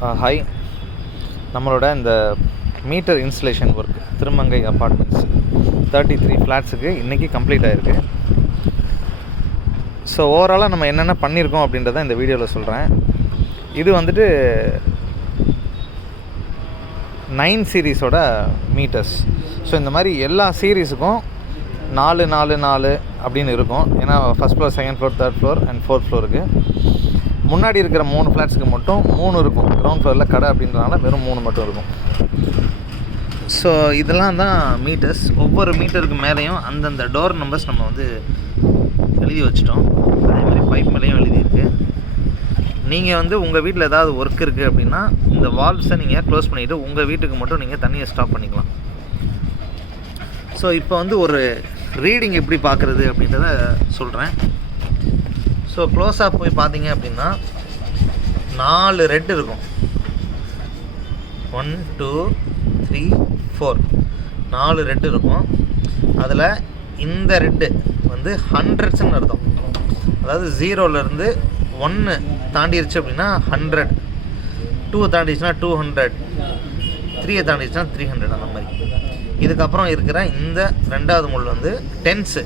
Hi, நம்மளோட இந்த meter installation work Thirumangai apartments 33 ஃப்ளாட்ஸுக்கு இன்றைக்கி கம்ப்ளீட் ஆகிருக்கு. ஸோ ஓவராலாக நம்ம என்னென்ன பண்ணியிருக்கோம் அப்படின்றத இந்த வீடியோவில் சொல்கிறேன். இது வந்துட்டு 9 சீரீஸோட மீட்டர்ஸ். ஸோ இந்த மாதிரி எல்லா சீரீஸுக்கும் 4 அப்படின்னு இருக்கும். ஏன்னா first floor, second floor, third floor and fourth ஃப்ளோருக்கு. முன்னாடி இருக்கிற 3 ஃப்ளாட்ஸுக்கு மட்டும் 3 இருக்கும். கிரவுண்ட் ஃப்ளோரில் கடை அப்படின்றனால வெறும் 3 மட்டும் இருக்கும். ஸோ இதெல்லாம் தான் மீட்டர்ஸ். ஒவ்வொரு மீட்டருக்கு மேலேயும் அந்தந்த டோர் நம்பர்ஸ் நம்ம வந்து எழுதி வச்சிட்டோம். அதேமாதிரி பைப் மேலேயும் எழுதியிருக்கு. நீங்கள் வந்து உங்கள் வீட்டில் ஏதாவது ஒர்க் இருக்குது அப்படின்னா இந்த வால்வ்ஸை நீங்கள் க்ளோஸ் பண்ணிவிட்டு உங்கள் வீட்டுக்கு மட்டும் நீங்கள் தண்ணியை ஸ்டாப் பண்ணிக்கலாம். ஸோ இப்போ வந்து ஒரு ரீடிங் எப்படி பார்க்குறது அப்படின்றத சொல்கிறேன். ஸோ க்ளோஸாக போய் பார்த்தீங்க அப்படின்னா 4 ரெட் இருக்கும். 1 2 3 4 4 ரெட் இருக்கும். அதில் இந்த ரெட்டு வந்து ஹண்ட்ரட்ஸ்ன்னு அர்த்தம். அதாவது 0லேருந்து 1 தாண்டிடுச்சு அப்படின்னா 100, 2 தாண்டிடுச்சுன்னா 200, 3 தாண்டிடுச்சுன்னா 300 அந்த மாதிரி. இதுக்கப்புறம் இருக்கிற இந்த 2வது முள் வந்து டென்ஸு.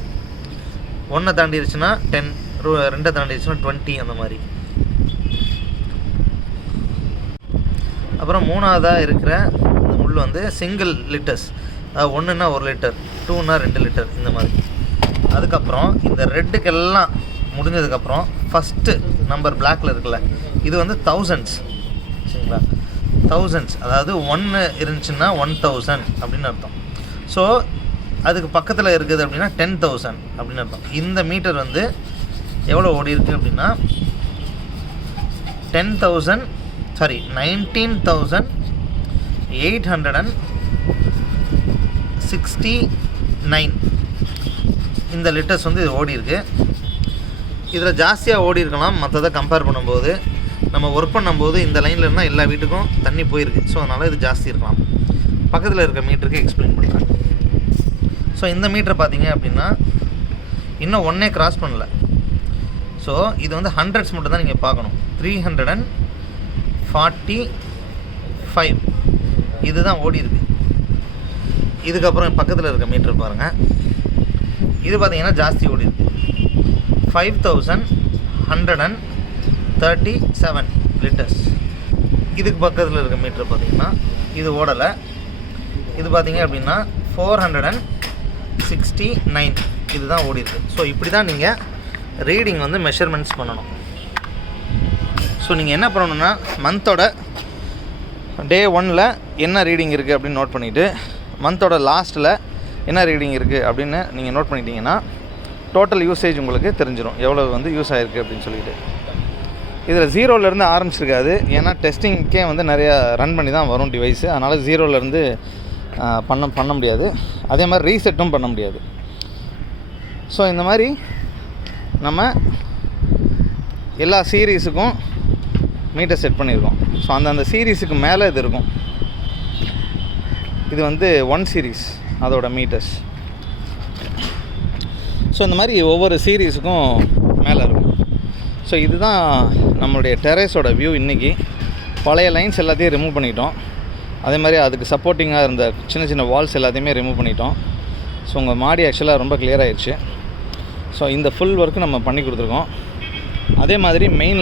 1 தாண்டிடுச்சுன்னா 10, 2 தாண்டிடுச்சுன்னா 20 அந்த மாதிரி. அப்புறம் 3வதாக இருக்கிற இந்த முள் வந்து சிங்கிள் லிட்டர்ஸ். அதாவது 1ன்னா 1 லிட்டர், 2ன்னா 2 லிட்டர் இந்த மாதிரி. அதுக்கப்புறம் இந்த ரெட்டுக்கெல்லாம் முடிஞ்சதுக்கப்புறம் ஃபஸ்ட்டு நம்பர் பிளாக்கில் இருக்குல்ல, இது வந்து தௌசண்ட்ஸ். சரிங்களா? தௌசண்ட்ஸ், அதாவது 1 இருந்துச்சுன்னா 1000 அப்படின்னு அர்த்தம். ஸோ அதுக்கு பக்கத்தில் இருக்குது அப்படின்னா 10,000 அப்படின்னு அர்த்தம். இந்த மீட்டர் வந்து எவ்வளோ ஓடி இருக்குது அப்படின்னா 19,869 இந்த லிட்டர்ஸ் வந்து இது ஓடி இருக்கு. இதில் ஜாஸ்தியாக ஓடி இருக்கலாம் மற்றதை கம்பேர் பண்ணும்போது. நம்ம ஒர்க் பண்ணும்போது இந்த லைனில் இருந்தால் எல்லா வீட்டுக்கும் தண்ணி போயிருக்கு. ஸோ அதனால் இது ஜாஸ்தி இருக்கலாம். பக்கத்தில் இருக்க மீட்டருக்கு எக்ஸ்பிளைன் பண்ணுறேன். ஸோ இந்த மீட்டர் பார்த்தீங்க அப்படின்னா இன்னும் 1 கிராஸ் பண்ணல. ஸோ இது வந்து ஹண்ட்ரட்ஸ் மட்டும் தான் நீங்கள் பார்க்கணும். 345 இதுதான் ஓடி இருக்கு. இதுக்கப்புறம் பக்கத்தில் இருக்க மீட்டர் பாருங்கள். இது பார்த்தீங்கன்னா ஜாஸ்தி ஓடி இருக்கு. 5,137 லிட்டர்ஸ். இதுக்கு பக்கத்தில் இருக்க மீட்டர் பார்த்தீங்கன்னா இது ஓடலை. இது பார்த்தீங்க அப்படின்னா 469 இதுதான் ஓடி இருக்கு. ஸோ இப்படி தான் நீங்கள் ரீடிங் வந்து மெஷர்மெண்ட்ஸ் பண்ணணும். ஸோ நீங்கள் என்ன பண்ணணுன்னா மந்தோட டே 1ல் என்ன ரீடிங் இருக்குது அப்படின்னு நோட் பண்ணிவிட்டு மந்தோட லாஸ்ட்டில் என்ன ரீடிங் இருக்குது அப்படின்னு நீங்கள் நோட் பண்ணிட்டீங்கன்னா டோட்டல் யூசேஜ் உங்களுக்கு தெரிஞ்சிடும், எவ்வளோ வந்து யூஸ் ஆகிருக்கு அப்படின்னு சொல்லிட்டு. இதில் 0லேருந்து ஆரம்பிச்சிருக்காது. ஏன்னா டெஸ்டிங்க்கே வந்து நிறையா ரன் பண்ணி தான் வரும் டிவைஸு. அதனால் 0லேருந்து பண்ண முடியாது. அதே மாதிரி ரீசெட்டும் பண்ண முடியாது. ஸோ இந்த மாதிரி நம்ம எல்லா சீரீஸுக்கும் மீட்டர் செட் பண்ணியிருக்கோம். ஸோ அந்தந்த சீரீஸுக்கு மேலே இது இருக்கும். இது வந்து 1 சீரீஸ் அதோட மீட்டர்ஸ். ஸோ இந்த மாதிரி ஒவ்வொரு சீரீஸுக்கும் மேலே இருக்கும். ஸோ இதுதான் நம்மளுடைய டெரேஸோட வியூ. இன்றைக்கி பழைய லைன்ஸ் எல்லாத்தையும் ரிமூவ் பண்ணிட்டோம். அதே மாதிரி அதுக்கு சப்போர்ட்டிங்காக இருந்த சின்ன சின்ன வால்ஸ் எல்லாத்தையுமே ரிமூவ் பண்ணிட்டோம். ஸோ உங்கள் மாடி ஆக்சுவலாக ரொம்ப கிளியர் ஆகிடுச்சு. ஸோ இந்த ஃபுல் ஒர்க்கு நம்ம பண்ணி கொடுத்துருக்கோம். அதே மாதிரி மெயின்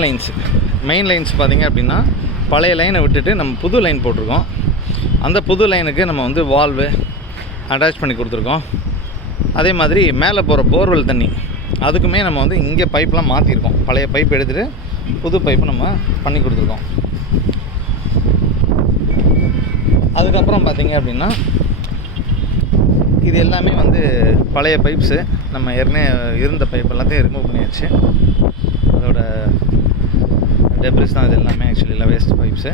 லைன்ஸ் பார்த்திங்க அப்படின்னா பழைய லைனை விட்டுட்டு நம்ம புது லைன் போட்டிருக்கோம். அந்த புது லைனுக்கு நம்ம வந்து வால்வு அட்டாச் பண்ணி கொடுத்துருக்கோம். அதே மாதிரி மேலே போகிற போர்வெல் தண்ணி அதுக்குமே நம்ம வந்து இங்கே பைப்லாம் மாற்றிருக்கோம். பழைய பைப் எடுத்துகிட்டு புது பைப்பு நம்ம பண்ணி கொடுத்துருக்கோம். அதுக்கப்புறம் பார்த்திங்க அப்படின்னா இது எல்லாமே வந்து பழைய பைப்ஸு. நம்ம ஏற்கனவே இருந்த பைப் எல்லாத்தையும் ரிமூவ் பண்ணியாச்சு. அதோட டெப்ரிஸ் தான் இது எல்லாமே. ஆக்சுவலி இல்லை வேஸ்ட் பைப்ஸு.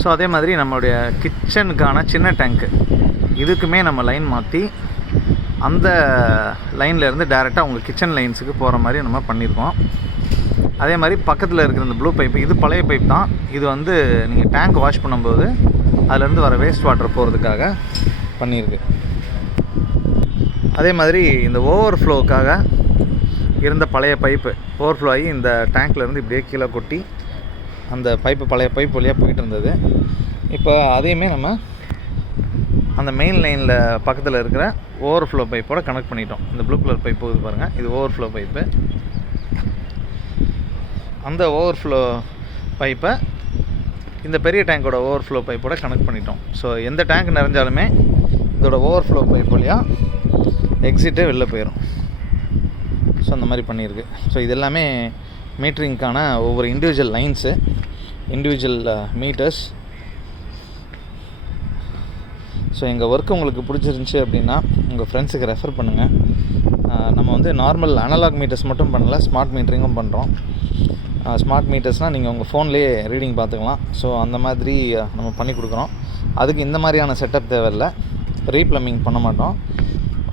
ஸோ அதே மாதிரி நம்மளுடைய கிச்சனுக்கான சின்ன டேங்க்கு இதுக்குமே நம்ம லைன் மாற்றி அந்த லைன்லேருந்து டேரெக்டாக உங்கள் கிச்சன் லைன்ஸுக்கு போகிற மாதிரி நம்ம பண்ணியிருக்கோம். அதே மாதிரி பக்கத்தில் இருக்கிற இந்த ப்ளூ பைப்பு இது பழைய பைப் தான். இது வந்து நீங்கள் டேங்க் வாஷ் பண்ணும்போது அதிலேருந்து வர வேஸ்ட் வாட்டர் போகிறதுக்காக பண்ணியிருக்கு. அதே மாதிரி இந்த ஓவர் ஃப்ளோவுக்காக இருந்த பழைய பைப்பு ஓவர்ஃப்ளோ ஆகி இந்த டேங்க்லேருந்து இப்படியே கீழே கொட்டி அந்த பைப்பு பழைய பைப் வழியாக போயிட்டு இருந்தது. இப்போ அதையுமே நம்ம அந்த மெயின் லைனில் பக்கத்தில் இருக்கிற ஓவர்ஃப்ளோ பைப்போடு கனெக்ட் பண்ணிட்டோம். இந்த ப்ளூ கலர் பைப் போகுது பாருங்கள், இது ஓவர்ஃப்ளோ பைப்பு. அந்த ஓவர்ஃப்ளோ பைப்பை இந்த பெரிய டேங்கோட ஓவர்ஃப்ளோ பைப்போட கனெக்ட் பண்ணிட்டோம். ஸோ எந்த டேங்க் நிறைஞ்சாலுமே இதோட ஓவர்ஃப்ளோ பைப் வழியாக எக்ஸிட்டே வெளில போயிடும். ஸோ அந்த மாதிரி பண்ணியிருக்கு. ஸோ இது எல்லாமே மீட்டரிங்க்கான ஒவ்வொரு individual lines, individual meters. So எங்கள் ஒர்க்கு உங்களுக்கு பிடிச்சிருந்துச்சி அப்படின்னா உங்கள் ஃப்ரெண்ட்ஸுக்கு ரெஃபர் பண்ணுங்கள். நம்ம வந்து நார்மல் அனலாக் மீட்டர்ஸ் மட்டும் பண்ணல, ஸ்மார்ட் மீட்டரிங்கும் பண்ணுறோம். ஸ்மார்ட் மீட்டர்ஸ்னால் நீங்கள் உங்கள் ஃபோன்லேயே ரீடிங் பார்த்துக்கலாம். ஸோ அந்த மாதிரி நம்ம பண்ணி கொடுக்குறோம். அதுக்கு இந்த மாதிரியான செட்டப் தேவையில்லை, ரீப்ளம்பிங் பண்ண மாட்டோம்.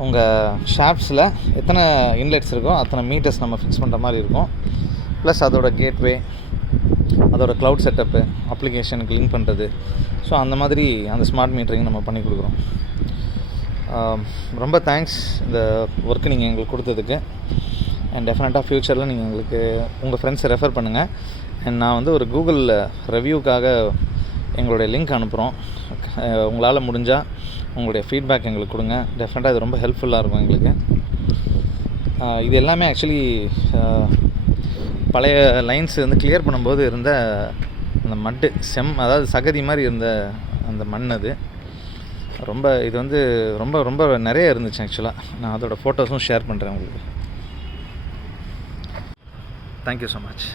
உங்கள் ஷாப்ஸில் எத்தனை இன்லெட்ஸ் இருக்கோ அத்தனை மீட்டர்ஸ் நம்ம ஃபிக்ஸ் பண்ணுற மாதிரி இருக்கும். ப்ளஸ் அதோட கேட்வே, அதோட க்ளவுட் செட்டப்பு, அப்ளிகேஷனுக்கு லிங்க் பண்ணுறது. ஸோ அந்த மாதிரி அந்த ஸ்மார்ட் மீட்டரிங் நம்ம பண்ணி கொடுக்குறோம். ரொம்ப தேங்க்ஸ் இந்த ஒர்க்கு நீங்கள் எங்களுக்கு கொடுத்ததுக்கு. அண்ட் டெஃபினட்டாக ஃப்யூச்சரில் நீங்கள் எங்களுக்கு உங்கள் ஃப்ரெண்ட்ஸை ரெஃபர் பண்ணுங்கள். அண்ட் நான் வந்து ஒரு கூகுள் ரிவ்யூக்காக எங்களுடைய லிங்க் அனுப்புகிறோம். உங்களால் முடிஞ்சால் உங்களுடைய ஃபீட்பேக் எங்களுக்கு கொடுங்க. டெஃபினட்டாக இது ரொம்ப ஹெல்ப்ஃபுல்லாக இருக்கும் எங்களுக்கு. இது எல்லாமே ஆக்சுவலி பழைய லைன்ஸ் வந்து கிளியர் பண்ணும்போது இருந்த அந்த மட்டு அதாவது சகதி மாதிரி இருந்த அந்த மண். அது ரொம்ப இது வந்து ரொம்ப ரொம்ப நிறைய இருந்துச்சு ஆக்சுவலாக. நான் அதோடய ஃபோட்டோஸும் ஷேர் பண்ணுறேன் உங்களுக்கு. Thank you so much.